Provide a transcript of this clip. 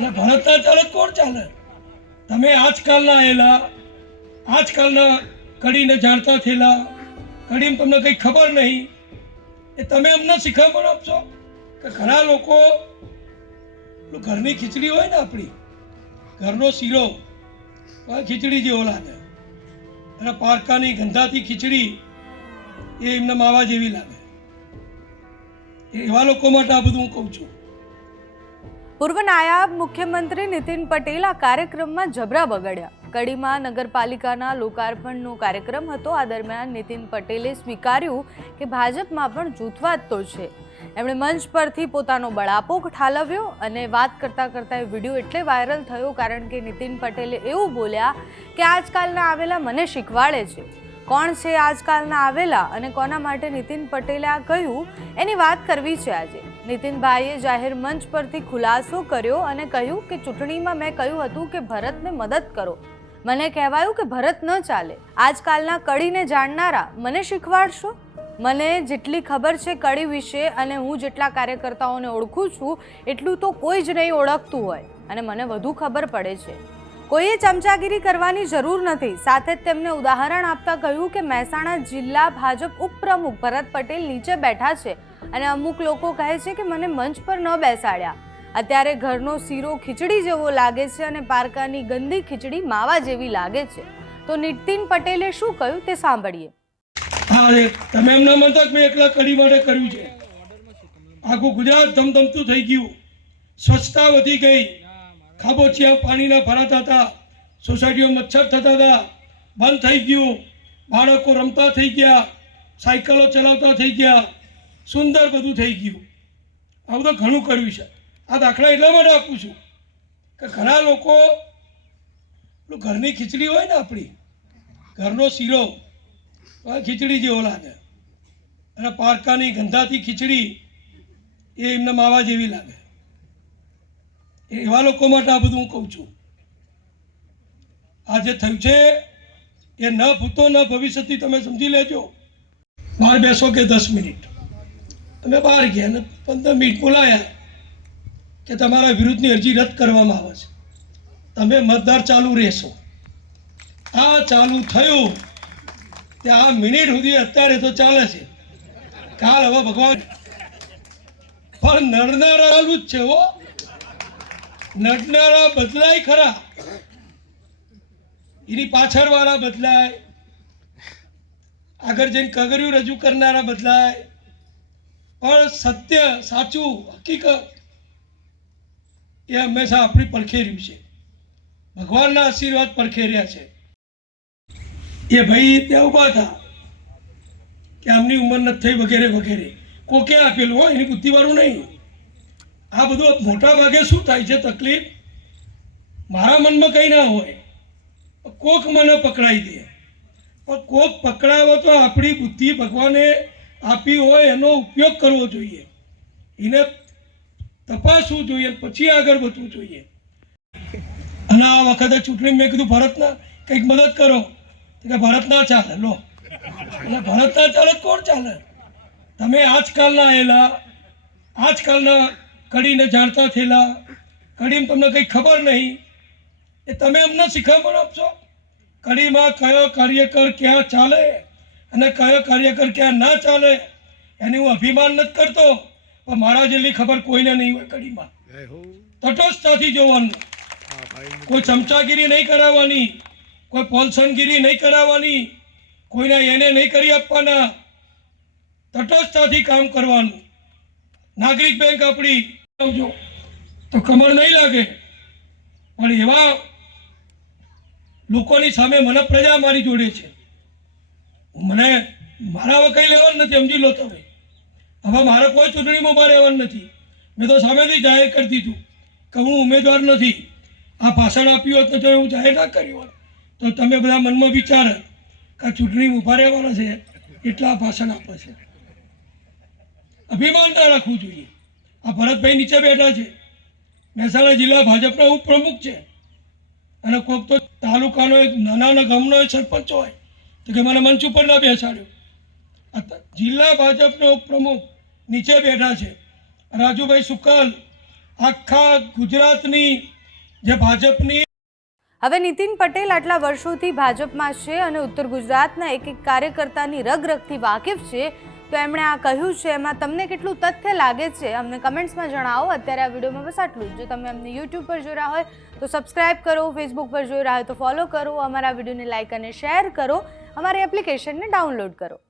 એટલે ભરતના ચાલે કોણ ચાલે? તમે આજકાલના આવેલા, આજકાલના કડીને જાણતા થયેલા, કડીમાં તમને કંઈ ખબર નહીં, એ તમે અમને શીખવણ આપશો કે ઘણા લોકો ઘરની ખીચડી હોય ને, આપણી ઘરનો શીરો ખીચડી જેવો લાગે, અને પારકાની ગંધાતી ખીચડી એ એમને માવા જેવી લાગે. એવા લોકો માટે આ બધું હું કહું છું. પૂર્વ નાયબ મુખ્યમંત્રી નીતિન પટેલ આ કાર્યક્રમમાં જબરા બગડ્યા. કડીમાં નગરપાલિકાના લોકાર્પણનો કાર્યક્રમ હતો. આ દરમિયાન નીતિન પટેલે સ્વીકાર્યું કે ભાજપમાં પણ જૂથવાદ તો છે. એમણે મંચ પરથી પોતાનો બળાપો ઠાલવ્યો અને વાત કરતાં કરતાં એ વિડીયો એટલે વાયરલ થયો કારણ કે નીતિન પટેલે એવું બોલ્યા કે આજકાલના આવેલા મને શીખવાડે છે. કોણ છે આજકાલના આવેલા અને કોના માટે નીતિન પટેલે આ કહ્યું એની વાત કરવી છે આજે. નીતિનભાઈએ જાહેર મંચ પરથી ખુલાસો કર્યો અને કહ્યું કે ચૂંટણીમાં મેં કહ્યું હતું કે ભરતને મદદ કરો. મને કહેવાયું કે ભરત ન ચાલે. આજકાલના કડીને જાણનારા મને શીખવાડશો? મને જેટલી ખબર છે કડી વિશે અને હું જેટલા કાર્યકર્તાઓને ઓળખું છું એટલું તો કોઈ જ નહીં ઓળખતું હોય અને મને વધુ ખબર પડે છે. કોઈએ ચમચાગીરી કરવાની જરૂર નથી. સાથે જ તેમને ઉદાહરણ આપતા કહ્યું કે મહેસાણા જિલ્લા ભાજપ ઉપપ્રમુખ ભરત પટેલ નીચે બેઠા છે અને અમુક લોકો કહે છે કે મને મંચ પર ન બેસાડ્યા. અત્યારે ઘરનો શીરો ખીચડી જેવો લાગે છે અને પારકાની ગંદી ખીચડી માવા જેવી લાગે છે. તો નીતિન પટેલે શું કહ્યું તે સાંભળીએ. હા, તમે એમના માનતા કે મેં એકલા કડી માટે કર્યું છે. આખું ગુજરાત ધમધમતું થઈ ગયું, સ્વચ્છતા વધી ગઈ, ખાબોચિયા પાણીના ભરાતા હતા, સોસાયટીઓ મચ્છર થતા હતા, બંધ થઈ ગયું, બાળકો રમતા થઈ ગયા, સાયકલો ચલાવતા થઈ ગયા, સુંદર બધું થઈ ગયું. આ બધું ઘણું કર્યું છે. આ દાખલા એટલા માટે આપું છું કે ઘણા લોકો ઘરની ખીચડી હોય ને, આપણી ઘરનો શીરો ખીચડી જેવો લાગે, અને પારકાની ગંધાતી ખીચડી એ એમને માવા જેવી લાગે. એવા લોકો માટે આ બધું હું કહું છું. આ જે થયું છે એ ન ભૂતો ન ભવિષ્યથી તમે સમજી લેજો. બહાર બેસો કે 10 મિનિટ, તમે બહાર ગયા ને 15 મિનિટ બોલાયા કે તમારા વિરુદ્ધની અરજી રદ કરવામાં આવે છે, તમે મતદાર ચાલુ રહેશો. આ ચાલુ થયું તે આ મિનિટ સુધી અત્યારે તો ચાલે છે. કાલ હવે ભગવાન પણ નડનારા ચાલુ જ છે. હો, નડનારા બદલાય ખરા, એની પાછળ વાળા બદલાય, આગળ જઈને કગર્યું રજૂ કરનારા બદલાય, પણ સત્ય, સાચું, હકીકત એ હંમેશા આપણી પડખે રહ્યું છે. ભગવાનના આશીર્વાદ પડખે રહ્યા છે. એ ભાઈ ત્યાં ઊભા હતા કે આમની ઉંમર નથી થઈ વગેરે વગેરે. કોકે આપેલું હોય, એની બુદ્ધિવાળું નહીં. આ બધું મોટા ભાગે શું થાય છે તકલીફ, મારા મનમાં કંઈ ના હોય, કોક મને પકડાઈ દે. પણ કોક પકડાવો તો આપણી બુદ્ધિ ભગવાને આપી હોય એનો ઉપયોગ કરવો જોઈએ, એને તપાસવું જોઈએ, પછી આગળ વધવું જોઈએ. અને આ વખતે ચૂંટણી મેં કીધું ભરતના કંઈક મદદ કરો, કે ભરત ના ચાલે. લો, એટલે ભરત ના ચાલે કોણ ચાલે? તમે આજકાલના આવેલા, આજકાલના કડીને જાણતા થયેલા, કડીમાં તમને કંઈ ખબર નહીં, એ તમે અમને શીખવણ આપશો. કડીમાં કયો કાર્યકર ક્યાં ચાલે અને કયો કાર્યકર ક્યાં ના ચાલે એની હું અભિમાન નથી કરતો, પણ મારા જેટલી ખબર કોઈને નહીં હોય. કડીમાં તટસ્થતાથી જોવાનું, કોઈ ચમચાગીરી નહીં કરાવવાની, કોઈ પોલસનગીરી નહીં કરાવવાની, કોઈને એને નહીં કરી આપવાના, તટસ્થતાથી કામ કરવાનું. નાગરિક બેંક આપણી તો કમર નહીં લાગે, પણ એવા લોકોની સામે મને પ્રજા મારી જોડે છે. મને મારા હવે કંઈ લેવાનું નથી, સમજી લો તમે. હવે મારે કોઈ ચૂંટણીમાં ઉભા રહેવાનું નથી. મેં તો સામેથી જાહેર કરી દીધું કે હું ઉમેદવાર નથી. આ ભાષણ આપ્યું હોત તો એવું જાહેર ના કર્યું હોત તો તમે બધા મનમાં વિચારે કે આ ચૂંટણીમાં ઉભા રહેવાના છે એટલા ભાષણ આપે છે. અભિમાન ના રાખવું જોઈએ. આ ભરતભાઈ નીચે બેઠા છે, મહેસાણા જિલ્લા ભાજપના ઉપપ્રમુખ છે, અને કોઈક તો તાલુકાનો એક નાના ગામનો સરપંચ હોય તો કે મને મંચ ઉપર ના બેસાડ્યો. જિલ્લા ભાજપના ઉપપ્રમુખ નીચે બેઠા છે રાજુભાઈ સુકલ, આખા ગુજરાતની જે ભાજપની હવે નીતિન પટેલ આટલા વર્ષોથી ભાજપમાં છે અને ઉત્તર ગુજરાતના એક કાર્યકર્તાની રગરગથી વાકેફ છે, તો એમણે આ કહ્યું છે એમાં તમને કેટલું તથ્ય લાગે છે અમને કમેન્ટ્સમાં જણાવો. અત્યારે આ વિડીયોમાં બસ આટલું જ. જો તમે અમને યુટ્યુબ પર જોઈ રહ્યા હોય તો સબસ્ક્રાઇબ કરો, ફેસબુક પર જોઈ રહ્યા હોય તો ફોલો કરો, અમારા વિડીયોને લાઇક અને શેર કરો, અમારી એપ્લિકેશનને ડાઉનલોડ કરો.